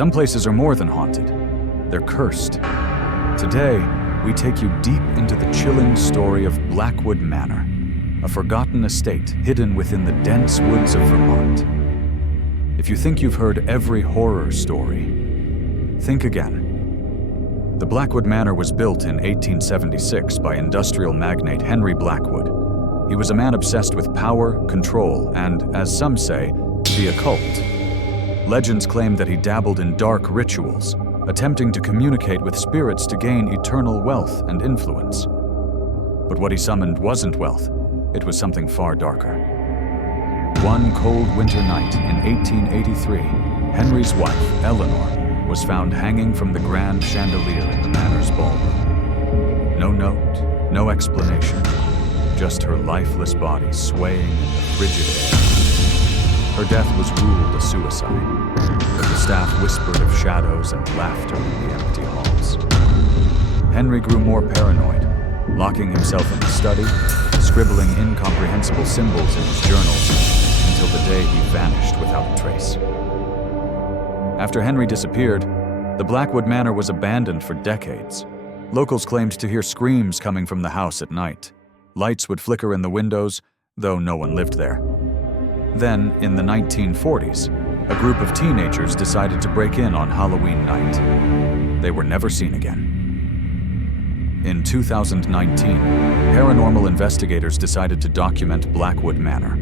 Some places are more than haunted. They're cursed. Today, we take you deep into the chilling story of Blackwood Manor, a forgotten estate hidden within the dense woods of Vermont. If you think you've heard every horror story, think again. The Blackwood Manor was built in 1876 by industrial magnate Henry Blackwood. He was a man obsessed with power, control, and, as some say, the occult. Legends claim that he dabbled in dark rituals, attempting to communicate with spirits to gain eternal wealth and influence. But what he summoned wasn't wealth, it was something far darker. One cold winter night in 1883, Henry's wife, Eleanor, was found hanging from the grand chandelier in the manor's ballroom. No note, no explanation, just her lifeless body swaying in the frigid air. Her death was ruled a suicide, but the staff whispered of shadows and laughter in the empty halls. Henry grew more paranoid, locking himself in his study, scribbling incomprehensible symbols in his journals until the day he vanished without a trace. After Henry disappeared, the Blackwood Manor was abandoned for decades. Locals claimed to hear screams coming from the house at night. Lights would flicker in the windows, though no one lived there. Then, in the 1940s, a group of teenagers decided to break in on Halloween night. They were never seen again. In 2019, paranormal investigators decided to document Blackwood Manor.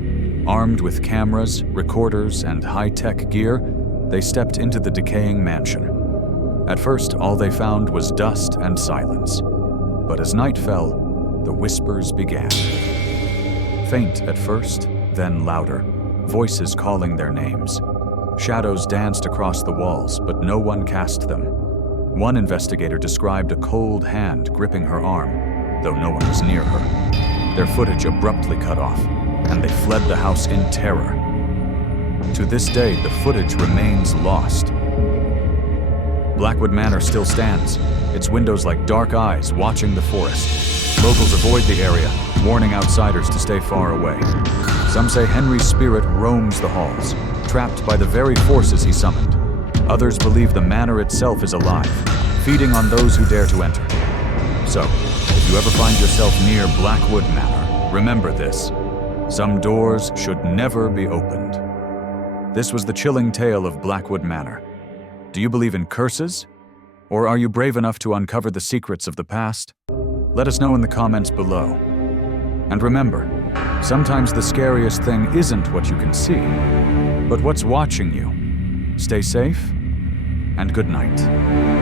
Armed with cameras, recorders, and high-tech gear, they stepped into the decaying mansion. At first, all they found was dust and silence. But as night fell, the whispers began. Faint at first, then louder, voices calling their names. Shadows danced across the walls, but no one cast them. One investigator described a cold hand gripping her arm, though no one was near her. Their footage abruptly cut off, and they fled the house in terror. To this day, the footage remains lost. Blackwood Manor still stands, its windows like dark eyes watching the forest. Locals avoid the area, warning outsiders to stay far away. Some say Henry's spirit roams the halls, trapped by the very forces he summoned. Others believe the manor itself is alive, feeding on those who dare to enter. So, if you ever find yourself near Blackwood Manor, remember this: some doors should never be opened. This was the chilling tale of Blackwood Manor. Do you believe in curses? Or are you brave enough to uncover the secrets of the past? Let us know in the comments below. And remember, sometimes the scariest thing isn't what you can see, but what's watching you. Stay safe, and good night.